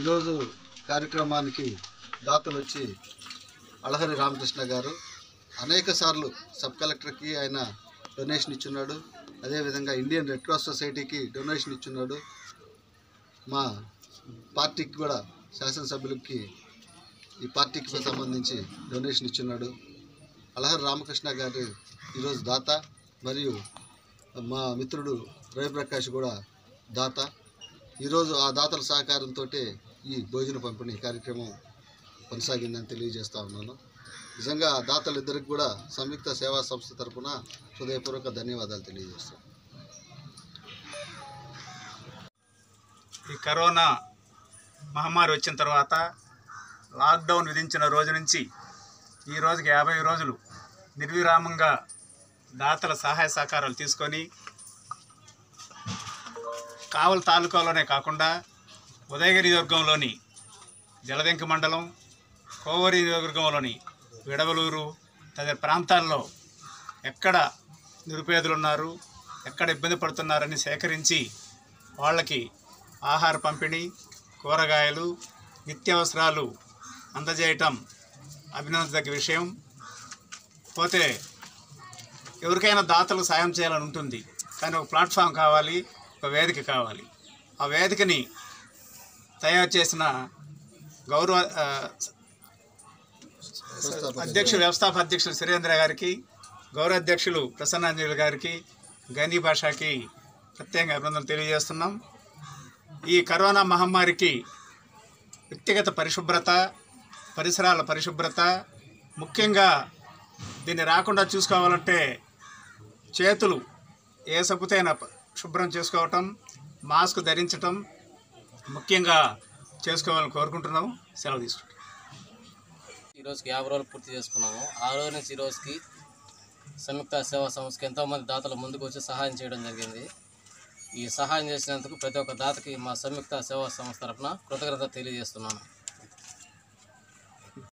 ఈరోజు కార్యక్రమానికి దాతలు వచ్చి అళహరి రామకృష్ణ గారు అనేక సార్లు సబ్ కలెక్టర్కి ఆయన డొనేషన్ ఇచ్చున్నాడు. అదేవిధంగా ఇండియన్ రెడ్ క్రాస్ సొసైటీకి డొనేషన్ ఇచ్చున్నాడు. మా పార్టీకి కూడా శాసనసభ్యులకి ఈ పార్టీకి సంబంధించి డొనేషన్ ఇచ్చున్నాడు. అళహరి రామకృష్ణ గారు ఈరోజు దాత, మరియు మా మిత్రుడు రవిప్రకాష్ కూడా దాత. ఈరోజు ఆ దాతల సహకారంతో ఈ భోజన పంపిణీ కార్యక్రమం కొనసాగిందని తెలియజేస్తా ఉన్నాను. నిజంగా ఆ దాతలిద్దరికి కూడా సంయుక్త సేవా సంస్థ తరఫున హృదయపూర్వక ధన్యవాదాలు తెలియజేస్తాను. ఈ కరోనా మహమ్మారి వచ్చిన తర్వాత లాక్డౌన్ విధించిన రోజు నుంచి ఈ రోజుకి 50 రోజులు నిర్విరామంగా దాతల సహాయ సహకారాలు తీసుకొని కావలి తాలూకాలోనే కాకుండా ఉదయగిరి నియోజకవర్గంలోని జలదంకి మండలం, కోవూరు నియోజకవర్గంలోని విడవలూరు తదితర ప్రాంతాల్లో ఎక్కడ నిరుపేదలు ఉన్నారు, ఎక్కడ ఇబ్బంది పడుతున్నారని సేకరించి వాళ్ళకి ఆహార పంపిణీ, కూరగాయలు, నిత్యావసరాలు అందజేయటం అభినందదగ్గ విషయం. పోతే ఎవరికైనా దాతలు సాయం చేయాలని ఉంటుంది, కానీ ఒక ప్లాట్ఫామ్ కావాలి, ఒక వేదిక కావాలి. ఆ వేదికని తయారు చేసిన గౌరవ వ్యవస్థాపక అధ్యక్షులు సురేంద్ర గారికి, గౌరవ అధ్యక్షులు ప్రసన్నాంజలి గారికి, గనీ భాషకి ప్రత్యేకంగా అభినందనలు తెలియజేస్తున్నాం. ఈ కరోనా మహమ్మారికి వ్యక్తిగత పరిశుభ్రత, పరిసరాల పరిశుభ్రత, ముఖ్యంగా దీన్ని రాకుండా చూసుకోవాలంటే చేతులు ఏ సబ్బుతైనా శుభ్రం చేసుకోవటం, మాస్క్ ధరించటం ముఖ్యంగా చేసుకోవాలని కోరుకుంటున్నాము. సెలవు తీసుకుంటాం. ఈరోజుకి 50 రోజులు పూర్తి చేసుకున్నాము. ఆ రోజు నుంచి ఈ రోజుకి సంయుక్త సేవా సంస్థకి ఎంతోమంది దాతలు ముందుకు వచ్చి సహాయం చేయడం జరిగింది. ఈ సహాయం చేసినందుకు ప్రతి ఒక్క దాతకి మా సంయుక్త సేవా సంస్థ తరఫున కృతజ్ఞత తెలియజేస్తున్నాను.